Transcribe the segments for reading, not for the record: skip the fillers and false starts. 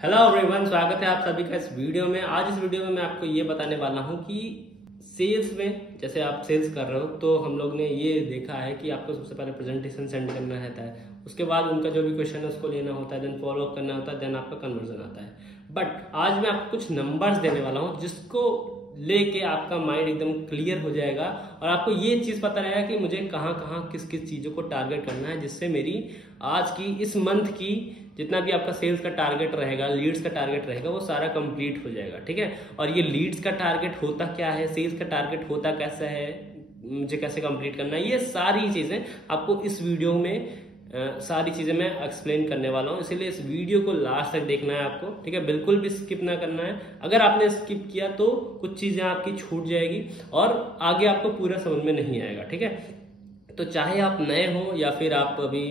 Hello everyone, स्वागत है आप सभी का इस वीडियो में। आज इस वीडियो में मैं आपको ये बताने वाला हूँ कि सेल्स में जैसे आप सेल्स कर रहे हो तो हम लोग ने ये देखा है कि आपको सबसे पहले प्रेजेंटेशन सेंड करना रहता है, उसके बाद उनका जो भी क्वेश्चन है उसको लेना होता है, देन फॉलो अप करना होता है, देन आपका कन्वर्जन आता है। बट आज मैं आपको कुछ नंबर्स देने वाला हूँ जिसको लेके आपका माइंड एकदम क्लियर हो जाएगा और आपको ये चीज पता रहेगा कि मुझे कहाँ कहाँ किस किस चीजों को टारगेट करना है, जिससे मेरी आज की इस मंथ की जितना भी आपका सेल्स का टारगेट रहेगा, लीड्स का टारगेट रहेगा, वो सारा कंप्लीट हो जाएगा। ठीक है। और ये लीड्स का टारगेट होता क्या है, सेल्स का टारगेट होता कैसा है, मुझे कैसे कंप्लीट करना है, ये सारी चीजें आपको इस वीडियो में सारी चीजें मैं एक्सप्लेन करने वाला हूं। इसीलिए इस वीडियो को लास्ट तक देखना है आपको। ठीक है, बिल्कुल भी स्किप ना करना है। अगर आपने स्किप किया तो कुछ चीजें आपकी छूट जाएगी और आगे आपको पूरा समझ में नहीं आएगा। ठीक है, तो चाहे आप नए हो या फिर आप अभी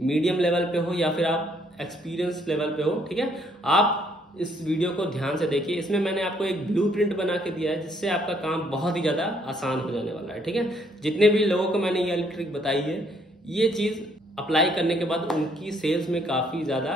मीडियम लेवल पे हो या फिर आप एक्सपीरियंस लेवल पे हो, ठीक है, आप इस वीडियो को ध्यान से देखिए। इसमें मैंने आपको एक ब्लूप्रिंट बना के दिया है जिससे आपका काम बहुत ही ज्यादा आसान हो जाने वाला है। ठीक है, जितने भी लोगों को मैंने ये ट्रिक बताई है, ये चीज अप्लाई करने के बाद उनकी सेल्स में काफी ज्यादा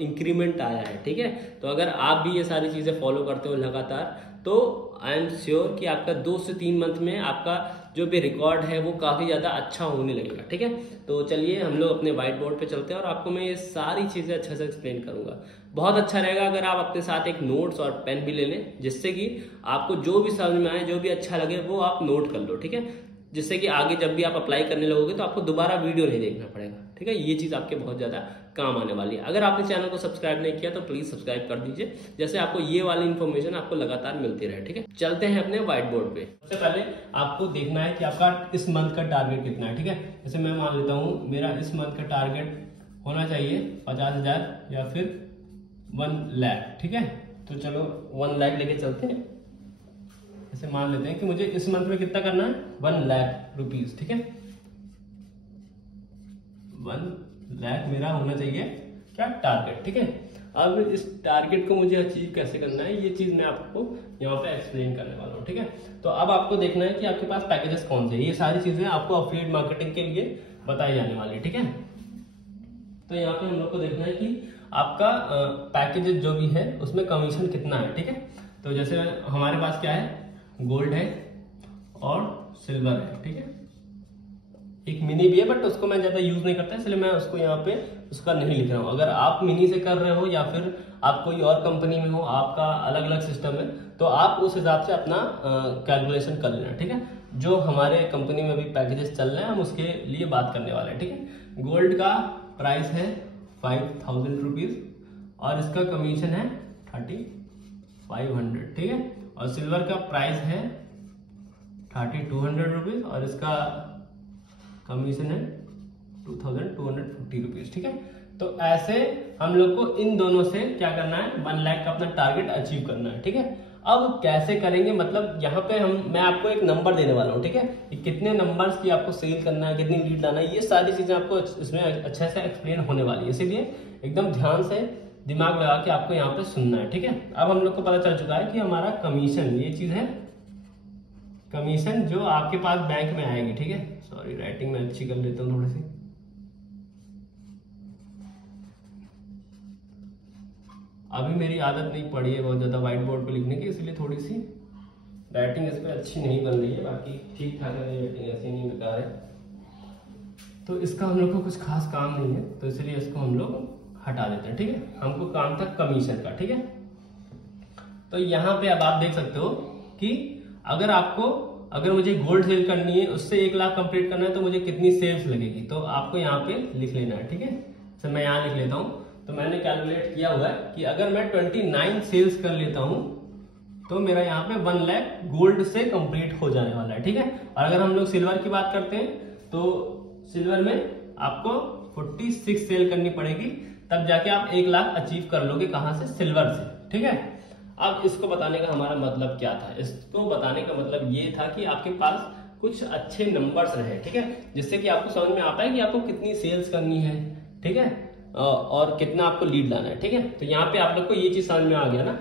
इंक्रीमेंट आया है। ठीक है, तो अगर आप भी ये सारी चीजें फॉलो करते हो लगातार तो आई एम श्योर कि आपका 2 से 3 मंथ में आपका जो भी रिकॉर्ड है वो काफी ज्यादा अच्छा होने लगेगा। ठीक है, तो चलिए हम लोग अपने व्हाइट बोर्ड पे चलते हैं और आपको मैं ये सारी चीजें अच्छे से एक्सप्लेन करूंगा। बहुत अच्छा रहेगा अगर आप अपने साथ एक नोट्स और पेन भी ले लें, जिससे कि आपको जो भी समझ में आए, जो भी अच्छा लगे वो आप नोट कर लो। ठीक है, जिससे कि आगे जब भी आप अप्लाई करने लगोगे तो आपको दोबारा वीडियो नहीं देखना पड़ेगा। ठीक है, ये चीज आपके बहुत ज्यादा काम आने वाली है। अगर आपने चैनल को सब्सक्राइब नहीं किया तो प्लीज सब्सक्राइब कर दीजिए, जैसे आपको ये वाली इन्फॉर्मेशन आपको लगातार मिलती रहे। ठीक है, चलते हैं अपने व्हाइट बोर्ड पे। सबसे पहले आपको देखना है कि आपका इस मंथ का टारगेट कितना है। ठीक है, जैसे मैं मान लेता हूँ मेरा इस मंथ का टारगेट होना चाहिए 50,000 या फिर 1 लाख। ठीक है, तो चलो 1 लाख लेके चलते हैं। ऐसे मान लेते हैं कि मुझे इस मंथ में कितना करना है, 1 लाख रुपीज। ठीक है, 1 लाख मेरा होना चाहिए क्या टारगेट। ठीक है, अब इस टारगेट को मुझे अचीव कैसे करना है, ये चीज मैं आपको यहाँ पे एक्सप्लेन करने वाला हूँ। ठीक है, तो अब आपको देखना है कि आपके पास पैकेजेस कौन से हैं। ये सारी चीजें आपको अफिलिएट मार्केटिंग के लिए बताई जाने वाली है। ठीक है, तो यहाँ पे हम लोग को देखना है कि आपका पैकेजेस जो भी है उसमें कमीशन कितना है। ठीक है, तो जैसे हमारे पास क्या है, गोल्ड है और सिल्वर है। ठीक है, एक मिनी भी है बट उसको मैं ज्यादा यूज नहीं करता, इसलिए मैं उसको यहाँ पे उसका नहीं लिख रहा हूँ। अगर आप मिनी से कर रहे हो या फिर आप कोई और कंपनी में हो, आपका अलग अलग सिस्टम है, तो आप उस हिसाब से अपना कैलकुलेशन कर लेना। ठीक है, जो हमारे कंपनी में अभी पैकेजेस चल रहे हैं हम उसके लिए बात करने वाले हैं। ठीक है, गोल्ड का प्राइस है 5,000 रुपीज और इसका कमीशन है 3,500। ठीक है, और सिल्वर का प्राइस है 3,200 रुपीज और इसका कमीशन है 2,250 रुपीज। ठीक है, तो ऐसे हम लोग को इन दोनों से क्या करना है, 1 लाख का अपना टारगेट अचीव करना है। ठीक है, अब कैसे करेंगे, मतलब यहाँ पे मैं आपको एक नंबर देने वाला हूँ। ठीक है, कि कितने नंबर्स की आपको सेल करना है, कितनी लीड लाना है, ये सारी चीजें आपको इसमें अच्छे से एक्सप्लेन होने वाली है। इसीलिए एकदम ध्यान से दिमाग लगा के आपको यहाँ पे सुनना है। ठीक है, अब हम लोग को पता चल चुका है कि हमारा कमीशन, ये चीज है कमीशन जो आपके पास बैंक में आएगी। ठीक है, सॉरी राइटिंग में अच्छी कर लेता हूँ थोड़ी सी। अभी मेरी आदत नहीं पड़ी है बहुत ज्यादा व्हाइट बोर्ड पे लिखने की, इसलिए थोड़ी सी राइटिंग इस पे अच्छी नहीं बन रही है। बाकी ठीक ठाक है, राइटिंग ऐसी नहीं बेकार है, तो इसका हम लोग को कुछ खास काम नहीं है, तो इसलिए इसको हम लोग हटा देते हैं। ठीक है, हमको काम था कमीशन का। ठीक है, तो यहाँ पे अब आप देख सकते हो कि अगर मुझे गोल्ड सेल करनी है, उससे 1 लाख कंप्लीट करना है, तो मुझे कितनी सेल्स लगेगी, तो आपको यहाँ पे लिख लेना है। ठीक है, तो मैं यहाँ लिख लेता हूँ। तो मैंने कैलकुलेट किया हुआ है कि अगर मैं 29 सेल्स कर लेता हूँ तो मेरा यहाँ पे 1 लाख गोल्ड से कंप्लीट हो जाने वाला है। ठीक है, और अगर हम लोग सिल्वर की बात करते हैं तो सिल्वर में आपको 46 सेल करनी पड़ेगी, तब जाके आप 1 लाख अचीव कर लोगे। कहां से, सिल्वर से। ठीक है, अब इसको बताने का हमारा मतलब क्या था, इसको बताने का मतलब ये था कि आपके पास कुछ अच्छे नंबर्स रहे। ठीक है, जिससे कि आपको समझ में आता है कि आपको कितनी सेल्स करनी है। ठीक है, और कितना आपको लीड लाना है। ठीक है, तो यहाँ पे आप लोग को ये चीज समझ में आ गया ना,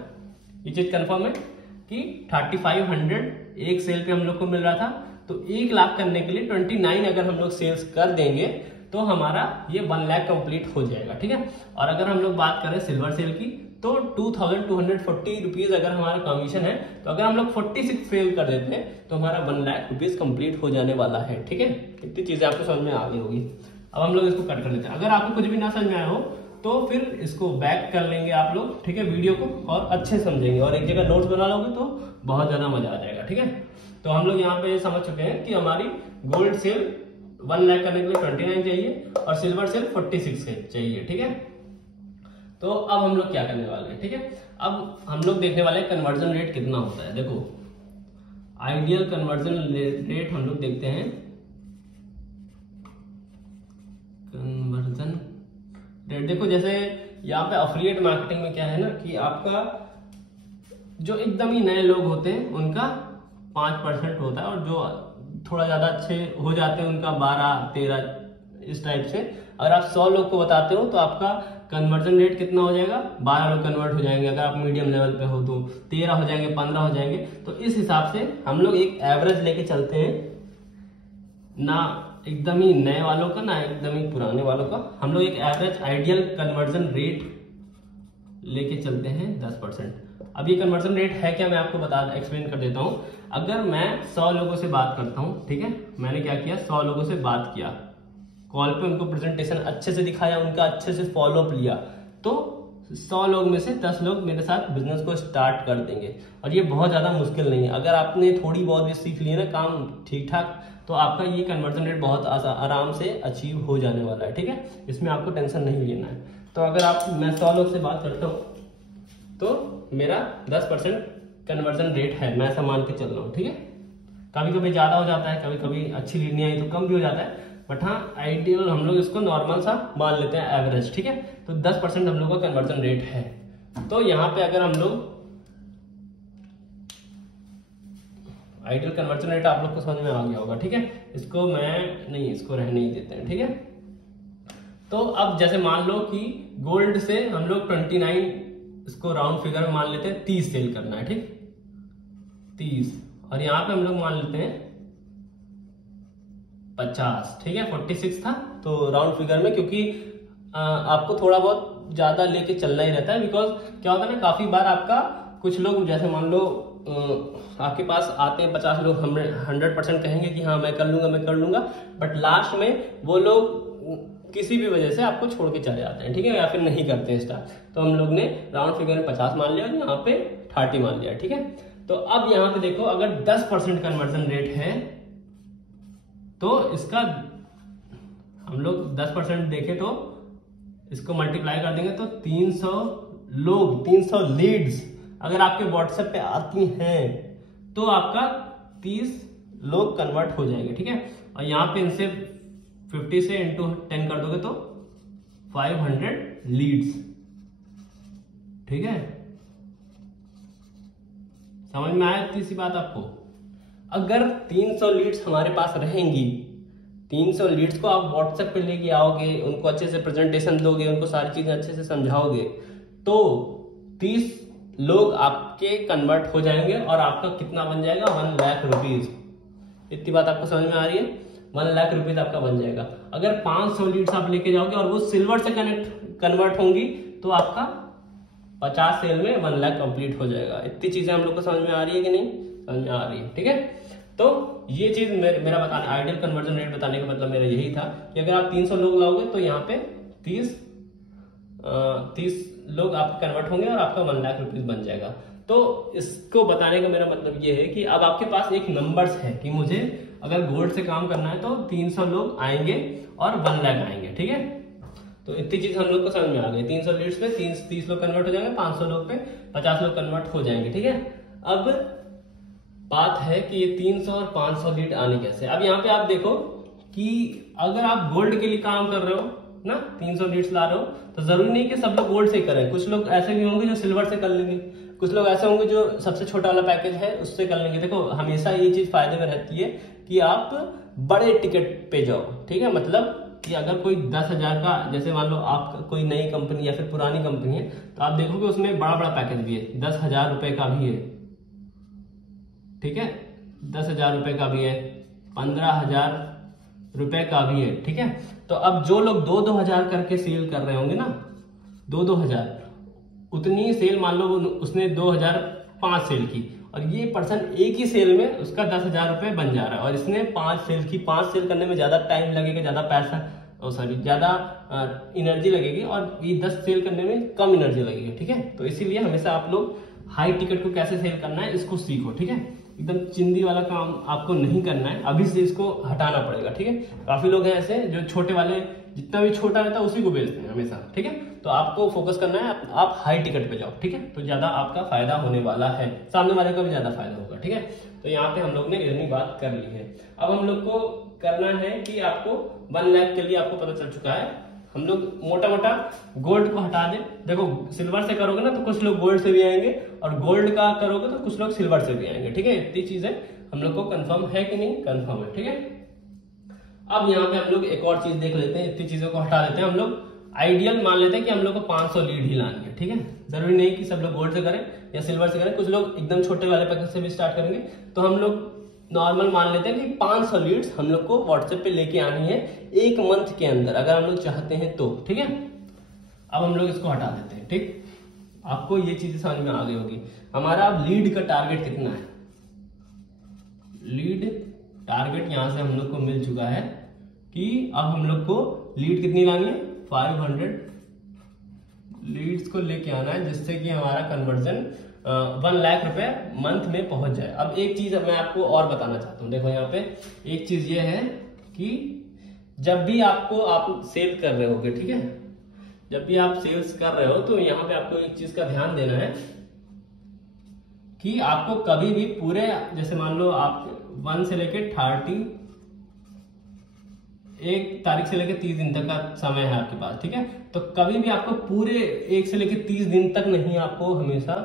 ये चीज कंफर्म है कि 3,500 एक सेल पे हम लोग को मिल रहा था, तो 1 लाख करने के लिए 29 अगर हम लोग सेल्स कर देंगे तो हमारा ये 1 लाख कंप्लीट हो जाएगा, ठीक है। और अगर हम लोग बात करें सिल्वर सेल की तो 2240 रुपीज अगर हमारा कमीशन है, तो अगर हम लोग 46 सेल कर देते हैं तो हमारा 1 लाख रुपीज कंप्लीट हो जाने वाला है, ठीक है। इतनी चीजें आपको समझ में आ गई होगी। अब हम लोग इसको कट कर लेते हैं। अगर आपको कुछ भी ना समझ में आया हो तो फिर इसको बैक कर लेंगे आप लोग, ठीक है, वीडियो को, और अच्छे समझेंगे और एक जगह नोट्स बना लोगे तो बहुत ज्यादा मजा आ जाएगा, ठीक है। तो हम लोग यहाँ पे समझ चुके हैं कि हमारी गोल्ड सेल 1 लाख करने के लिए 29 चाहिए और सिल्वर सेल 46 चाहिए, ठीक है। तो अब हम लोग क्या करने वाले हैं, ठीक है। अब हम लोग देखने वाले हैं कन्वर्जन रेट कितना होता है। देखो आइडियल कन्वर्जन रेट हम लोग देखते हैं, कन्वर्जन रेट देखो, जैसे यहाँ पे अफिलिएट मार्केटिंग में क्या है ना कि आपका जो एकदम ही नए लोग होते हैं उनका 5% होता है और जो थोड़ा ज्यादा अच्छे हो जाते हैं उनका 12-13 इस टाइप से। अगर आप 100 लोग को बताते हो तो आपका कन्वर्जन रेट कितना हो जाएगा, 12 लोग कन्वर्ट हो जाएंगे। अगर आप मीडियम लेवल पे हो तो 13 हो जाएंगे, 15 हो जाएंगे। तो इस हिसाब से हम लोग एक एवरेज लेके चलते हैं, ना एकदम ही नए वालों का ना एकदम ही पुराने वालों का। हम लोग एक एवरेज आइडियल कन्वर्जन रेट लेके चलते हैं 10%। अब ये कन्वर्जन रेट है क्या, मैं आपको एक्सप्लेन कर देता हूं। अगर मैं 100 लोगों से बात करता हूं, ठीक है, मैंने क्या किया, 100 लोगों से बात किया, कॉल पे उनको प्रेजेंटेशन अच्छे से दिखाया, उनका अच्छे से फॉलोअप लिया, तो 100 लोग में से 10 लोग मेरे साथ बिजनेस को स्टार्ट कर देंगे। और ये बहुत ज्यादा मुश्किल नहीं है। अगर आपने थोड़ी बहुत भी सीख ली ना काम ठीक ठाक, तो आपका ये कन्वर्जन रेट बहुत आराम से अचीव हो जाने वाला है, ठीक है। इसमें आपको टेंशन नहीं लेना है। तो अगर मैं 100 लोग से बात करता हूँ तो मेरा 10% कन्वर्जन रेट है, मैं ऐसा मान के चल रहा हूँ, ठीक है। कभी कभी ज्यादा हो जाता है, कभी कभी अच्छी लीड नहीं आई तो कम भी हो जाता है, बट हाँ आइडियल हम लोग इसको नॉर्मल सा मान लेते हैं, एवरेज, ठीक है। तो 10% हम लोग का कन्वर्जन रेट है। तो यहाँ पे अगर हम लोग आइडियल कन्वर्जन रेट आप लोग को समझ में आ गया होगा, ठीक है। इसको इसको रहने ही देते हैं, ठीक है। तो अब जैसे मान लो कि गोल्ड से हम लोग 29, इसको राउंड फिगर में मान लेते हैं 30 सेल करना है, ठीक, 30, और यहाँ पे हम लोग मान लेते हैं 50, ठीक है। 46 था तो राउंड फिगर में, क्योंकि आपको थोड़ा बहुत ज्यादा लेके चलना ही रहता है। बिकॉज क्या होता है ना, काफी बार आपका कुछ लोग जैसे मान लो आपके पास आते हैं 50 लोग, 100% कहेंगे कि हाँ मैं कर लूंगा, बट लास्ट में वो लोग किसी भी वजह से आपको छोड़ के चले जाते हैं, ठीक है, या फिर नहीं करते हैं स्टार्ट। तो हम लोग ने राउंड फिगर में 50 मान लिया और यहाँ पे 30 मान लिया, ठीक है। तो अब यहाँ पे देखो, अगर 10% कन्वर्जन रेट है तो इसका हम लोग 10% देखें तो इसको मल्टीप्लाई कर देंगे तो 300 लोग, 300 लीड्स अगर आपके व्हाट्सएप पे आती हैं तो आपका 30 लोग कन्वर्ट हो जाएंगे, ठीक है। और यहाँ पे इनसे 50 से इंटू 10 कर दोगे तो 500 लीड्स, ठीक है। समझ में आया इतनी सी बात आपको। अगर 300 लीड्स हमारे पास रहेंगी, 300 लीड्स को आप व्हाट्सएप पे लेके आओगे, उनको अच्छे से प्रेजेंटेशन दोगे, उनको सारी चीजें अच्छे से समझाओगे, तो 30 लोग आपके कन्वर्ट हो जाएंगे और आपका कितना बन जाएगा, 1 लाख रुपीज। इतनी बात आपको समझ में आ रही है, 1 लाख रुपीज आपका बन जाएगा। अगर 500 लीड्स आप लेके जाओगे और वो सिल्वर से कन्वर्ट होंगी तो आपका 50 सेल में 1 लाख कंप्लीट हो जाएगा। इतनी चीजें हम लोग को समझ में आ रही है कि नहीं, समझ में आ रही है, ठीक है। तो ये चीज मेरा बताने, आइडियल कन्वर्जन रेट बताने का मतलब मेरा यही था कि अगर आप 300 लोग लाओगे तो यहाँ पे 30 लोग आप कन्वर्ट होंगे और आपका 1 लाख रुपीज बन जाएगा। तो इसको बताने का मेरा मतलब ये है कि अब आपके पास एक नंबर्स है कि मुझे अगर गोल्ड से काम करना है तो 300 लोग आएंगे और 1 लाख आएंगे, ठीक है। तो इतनी चीज हम लोग को समझ में आ गई। 300 लीड्स पे 30 लोग कन्वर्ट हो जाएंगे, 500 लोग पे 50 लोग कन्वर्ट हो जाएंगे, ठीक है। अब बात है कि ये 300 और 500 लीड आने कैसे। अब यहाँ पे आप देखो कि अगर आप गोल्ड के लिए काम कर रहे हो ना, 300 लीड्स ला रहे हो, तो जरूरी नहीं कि सब लोग गोल्ड से करें। कुछ लोग ऐसे भी होंगे जो सिल्वर से कर लेंगे, कुछ लोग ऐसे होंगे जो सबसे छोटा वाला पैकेज है उससे कर लेंगे। देखो हमेशा ये चीज फायदे में रहती है कि आप बड़े टिकट पे जाओ, ठीक है। मतलब कि अगर कोई 10,000 का, जैसे मान लो आप कोई नई कंपनी या फिर पुरानी कंपनी है, तो आप देखोगे उसमें बड़ा बड़ा पैकेज भी है, 10,000 रुपए का भी है, ठीक है, 10,000 रुपए का भी है, 15,000 रुपए का भी है, ठीक है। तो अब जो लोग 2-2 हजार करके सेल कर रहे होंगे ना, 2-2 हजार, उतनी सेल मान लो उसने 2005 सेल की, और ये पर्सन एक ही सेल में उसका 10,000 रुपए बन जा रहा है, और इसने 5 सेल की। 5 सेल करने में ज्यादा टाइम लगेगा, ज्यादा पैसा, सॉरी ज्यादा एनर्जी लगेगी, और ये 10 सेल करने में कम एनर्जी लगेगी, ठीक है। तो इसीलिए हमेशा आप लोग हाई टिकट को कैसे सेल करना है इसको सीखो, ठीक है। एकदम चिंदी वाला काम आपको नहीं करना है, अभी से इसको हटाना पड़ेगा, ठीक है। काफी लोग हैं ऐसे जो छोटे वाले, जितना भी छोटा रहता है उसी को बेचते हैं हमेशा, ठीक है। तो आपको फोकस करना है, आप हाई टिकट पे जाओ, ठीक है। तो ज्यादा आपका फायदा होने वाला है, सामने वाले का भी ज्यादा फायदा होगा, ठीक है। तो यहाँ पे हम लोग ने इतनी बात कर ली है। अब हम लोग को करना है कि आपको 1 लाख के लिए आपको पता चल चुका है, हम लोग मोटा मोटा गोल्ड को हटा दें। देखो सिल्वर से करोगे ना तो कुछ लोग गोल्ड से भी आएंगे, और गोल्ड का करोगे तो कुछ लोग सिल्वर से भी आएंगे, ठीक है। इतनी चीजें हम लोग को कंफर्म है कि नहीं, कंफर्म है, ठीक है। अब यहाँ पे हम लोग एक और चीज देख लेते हैं, इतनी चीजों को हटा देते हैं। हम लोग आइडियल मान लेते हैं कि हम लोग को 500 लीड ही लानी है, ठीक है। जरूरी नहीं कि सब लोग गोल्ड से करें या सिल्वर से करें, कुछ लोग एकदम छोटे वाले पैकेज से भी स्टार्ट करेंगे। तो हम लोग नॉर्मल मान लेते हैं कि 500 लीड्स हम लोग को व्हाट्सएप पे लेके आनी है 1 मंथ के अंदर, अगर हम लोग चाहते हैं तो, ठीक है। अब हम लोग इसको हटा देते हैं, ठीक। आपको ये चीजें समझ में आ गई होगी। हमारा अब लीड का टारगेट कितना है, लीड टारगेट यहां से हम लोग को मिल चुका है कि अब हम लोग को लीड कितनी लानी है, 500 लीड्स को लेके आना है, जिससे कि हमारा कन्वर्जन 1 लाख रुपए मंथ में पहुंच जाए। अब एक चीज मैं आपको और बताना चाहता हूं, देखो यहाँ पे एक चीज ये है कि जब भी आप सेल कर रहे होगे, ठीक है, जब भी आप सेल्स कर रहे हो तो यहाँ पे आपको एक चीज का ध्यान देना है कि आपको कभी भी पूरे, जैसे मान लो आप 1 से लेके 30, 1 तारीख से लेकर 30 दिन तक का समय है आपके पास, ठीक है। तो कभी भी आपको पूरे 1 से लेकर 30 दिन तक नहीं, आपको हमेशा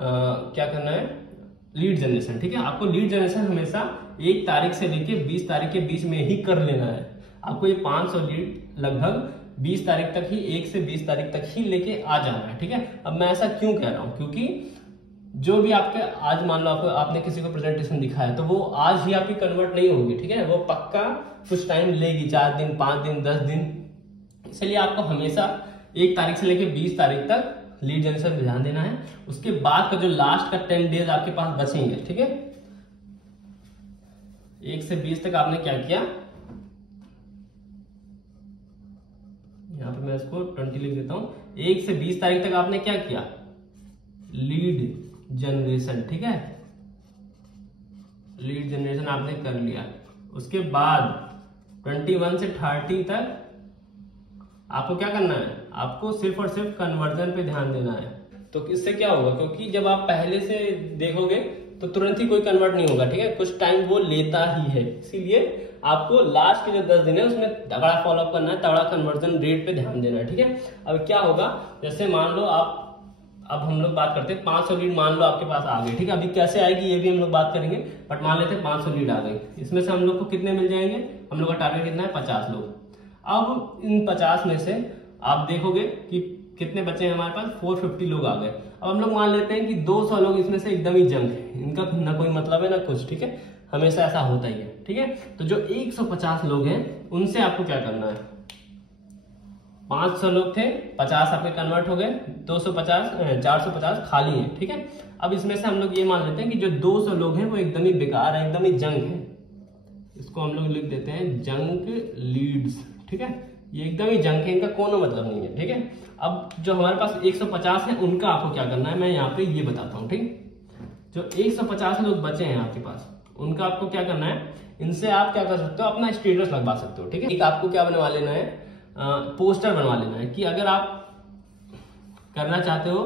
क्या करना है, लीड जनरेशन, ठीक है। आपको लीड जनरेशन हमेशा 1 तारीख से लेकर 20 तारीख के बीच में ही कर लेना है। आपको ये 500 लीड लगभग 20 तारीख तक ही, 1 से 20 तारीख तक ही लेके आ जाना है, ठीक है। अब मैं ऐसा क्यों कह रहा हूं, क्योंकि जो भी आपके आज मान लो आपने किसी को प्रेजेंटेशन दिखाया तो वो आज ही आपकी कन्वर्ट नहीं होगी, ठीक है। वो पक्का कुछ टाइम लेगी, 4 दिन, 5 दिन, 10 दिन। इसलिए आपको हमेशा 1 तारीख से लेकर 20 तारीख तक लीड जनरेशन पे ध्यान देना है। उसके बाद का जो लास्ट का 10 डेज आपके पास बचेंगे, ठीक है। 1 से 20 तक आपने क्या किया, यहाँ पे मैं इसको 20 लिख देता हूं। 1 से 20 तारीख तक आपने क्या किया, लीड जनरेशन, ठीक है। लीड जनरेशन आपने कर लिया। उसके बाद 21 से 30 तक आपको क्या करना है, आपको सिर्फ और सिर्फ कन्वर्जन पे ध्यान देना है। तो इससे क्या होगा, क्योंकि जब आप पहले से देखोगे तो तुरंत ही कोई कन्वर्ट नहीं होगा, ठीक है, कुछ टाइम वो लेता ही है। इसीलिए आपको लास्ट के जो 10 दिन है उसमें तगड़ा फॉलोअप करना है, तगड़ा कन्वर्जन रेट पे ध्यान देना है, ठीक है। अब क्या होगा, जैसे मान लो अब हम लोग बात करते हैं 500 लीड मान लो आपके पास आ गई, ठीक है। अभी कैसे आएगी ये भी हम लोग बात करेंगे, बट मान लेते हैं 500 लीड आ गई। इसमें से हम लोग को कितने मिल जाएंगे, हम लोग का टारगेट कितना है, 50 लोग। अब इन 50 में से आप देखोगे कि कितने बचे हैं हमारे पास, 450 लोग आ गए। अब हम लोग मान लेते हैं कि 200 लोग इसमें से एकदम ही जंक है, इनका ना कोई मतलब है ना कुछ, ठीक है। हमेशा ऐसा होता ही है, ठीक है। तो जो 150 लोग हैं उनसे आपको क्या करना है, 500 लोग थे, 50 आपके कन्वर्ट हो गए, 250 450 खाली है, ठीक है। अब इसमें से हम लोग ये मान लेते हैं कि जो 200 लोग हैं वो एकदम ही बेकार है, एकदम ही जंक है। इसको हम लोग लिख देते हैं जंक लीड्स, ठीक है। ये एकदम ही जंक है, इनका कोनो मतलब नहीं है, ठीक है। अब जो हमारे पास 150 है उनका आपको क्या करना है, मैं यहाँ पे ये बताता हूँ, ठीक। जो 150 लोग बचे हैं आपके पास, उनका आपको क्या करना है, इनसे आप क्या कर सकते हो, अपना स्टेटस लगवा सकते हो, ठीक है। एक आपको क्या बनवा लेना है, पोस्टर बनवा लेना है कि अगर आप करना चाहते हो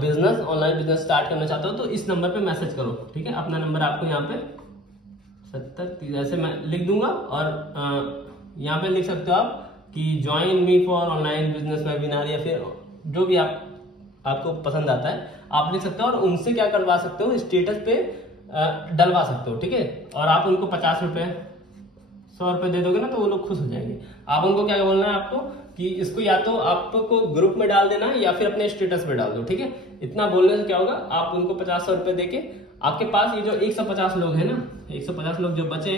बिजनेस, ऑनलाइन बिजनेस स्टार्ट करना चाहते हो तो इस नंबर पे मैसेज करो, ठीक है। अपना नंबर आपको यहाँ पे 70 ऐसे मैं लिख दूंगा, और यहाँ पे लिख सकते हो आप कि join me for online business webinar, या फिर जो भी आपको पसंद आता है आप लिख सकते हो, और उनसे क्या करवा सकते हो, स्टेटस पे डलवा सकते हो, ठीक है। और आप उनको 50 रुपए 100 रुपए दे दोगे ना तो वो लोग खुश हो जाएंगे। आप उनको क्या बोलना है आपको कि इसको या तो आपको ग्रुप में डाल देना है या फिर अपने स्टेटस पे डाल दो, ठीक है। इतना बोलने से क्या होगा, आप उनको 50-100 रुपए देके आपके पास ये जो 150 लोग हैं ना, 150 लोग जो बचे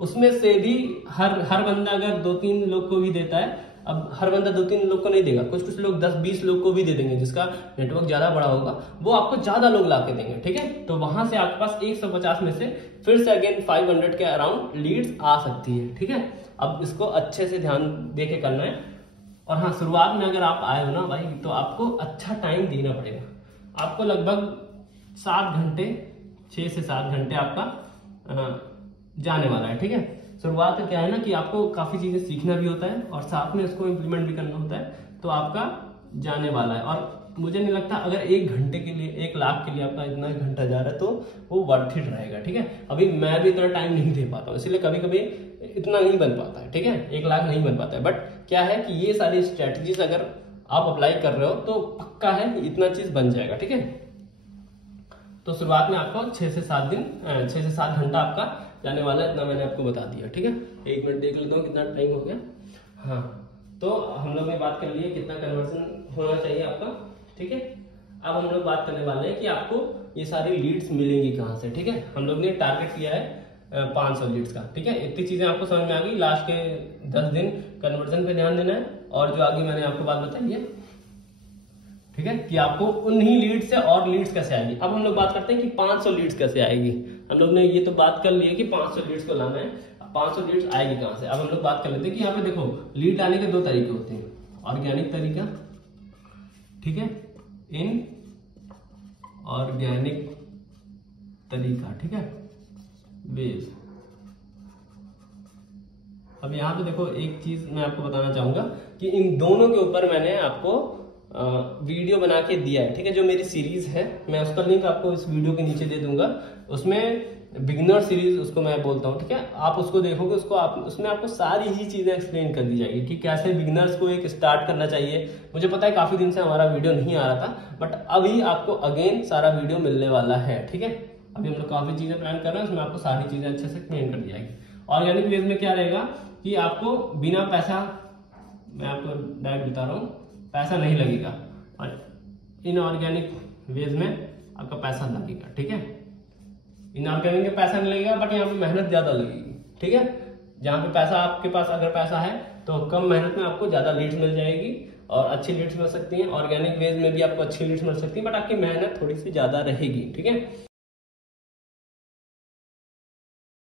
उसमें से भी हर बंदा अगर 2-3 लोग को भी देता है, अब हर बंदा 2-3 लोग को नहीं देगा, कुछ कुछ लोग 10-20 लोग को भी दे देंगे, जिसका नेटवर्क ज्यादा बड़ा होगा वो आपको ज्यादा लोग ला के देंगे, ठीक है। तो वहां से आपके पास 150 में से फिर से अगेन 500 के अराउंड लीड्स आ सकती है, ठीक है। अब इसको अच्छे से ध्यान दे के करना है। और हाँ, शुरुआत में अगर आप आए हो ना भाई, तो आपको अच्छा टाइम देना पड़ेगा। आपको लगभग 7 घंटे, 6 से 7 घंटे आपका जाने वाला है, ठीक है। शुरुआत में क्या है ना कि आपको काफी चीजें सीखना भी होता है और साथ में इसको इम्प्लीमेंट भी करना होता है, तो आपका जाने वाला है। और मुझे नहीं लगता अगर 1 घंटे के लिए 1 लाख के लिए आपका इतना घंटा जा रहा है तो वो वर्थ इट रहेगा, ठीक है। अभी मैं भी इतना टाइम नहीं दे पाता हूँ, इसलिए कभी कभी इतना नहीं बन पाता है, ठीक है। 1 लाख नहीं बन पाता है, बट क्या है कि ये सारी स्ट्रेटजीज अगर आप अप्लाई कर रहे हो तो पक्का है कि इतना चीज बन जाएगा, ठीक है। तो शुरुआत में आपको 6 से 7 घंटा आपका जाने वाला है, इतना मैंने आपको बता दिया, ठीक है। 1 मिनट देख लेता हूँ कितना टाइम हो गया। हाँ, तो हम लोग ने बात कर ली है कितना कन्वर्जन होना चाहिए आपका, ठीक है। अब हम लोग बात करने वाले हैं कि आपको ये सारी लीड्स मिलेंगी कहाँ से, ठीक है। हम लोग ने टारगेट किया है 500 लीड्स का, ठीक है। इतनी चीजें आपको समझ में आ गई। लास्ट के 10 दिन कन्वर्जन पे ध्यान देना है, और जो आगे मैंने आपको बात बताई है, ठीक है, कि आपको उन्हीं लीड से और लीड्स कैसे आएगी। अब हम लोग बात करते हैं कि 500 लीड्स कैसे आएगी। हम लोग ने ये तो बात कर ली है कि 500 लीड्स को लाना है, 500 लीड्स आएगी कहां से। अब हम लोग बात कर लेते हैं कि यहाँ पे देखो लीड आने के 2 तरीके होते हैं, ऑर्गेनिक तरीका, ठीक है, इन ऑर्गेनिक तरीका, ठीक है, बेस। अब यहाँ पे देखो एक चीज मैं आपको बताना चाहूंगा कि इन दोनों के ऊपर मैंने आपको वीडियो बना के दिया है, ठीक है। जो मेरी सीरीज है, मैं उसका लिंक आपको इस वीडियो के नीचे दे दूंगा। उसमें बिगिनर सीरीज उसको मैं बोलता हूँ, ठीक है। आप उसको देखोगे, उसमें आपको सारी ही चीजें एक्सप्लेन कर दी जाएगी कि कैसे बिगिनर्स को एक स्टार्ट करना चाहिए। मुझे पता है काफी दिन से हमारा वीडियो नहीं आ रहा था, बट अभी आपको अगेन सारा वीडियो मिलने वाला है, ठीक है। अभी हम लोग काफी चीजें प्लान कर रहे हैं, उसमें आपको सारी चीजें अच्छे से एक्सप्लेन कर दी जाएगी। ऑर्गेनिक वेज में क्या रहेगा कि आपको बिना पैसा, मैं आपको डायरेक्ट बता रहा हूँ, पैसा नहीं लगेगा, और इनऑर्गेनिक वेज में आपका पैसा लगेगा, ठीक है। इनऑर्गेनिक में पैसा नहीं लगेगा, बट यहाँ पे मेहनत ज्यादा लगेगी, ठीक है। जहाँ पे पैसा आपके पास अगर पैसा है तो कम मेहनत में आपको ज्यादा लीड्स मिल जाएगी और अच्छी लीड्स मिल सकती हैं। ऑर्गेनिक वेज में भी आपको अच्छी लीड्स मिल सकती है, बट आपकी मेहनत थोड़ी सी ज्यादा रहेगी, ठीक है।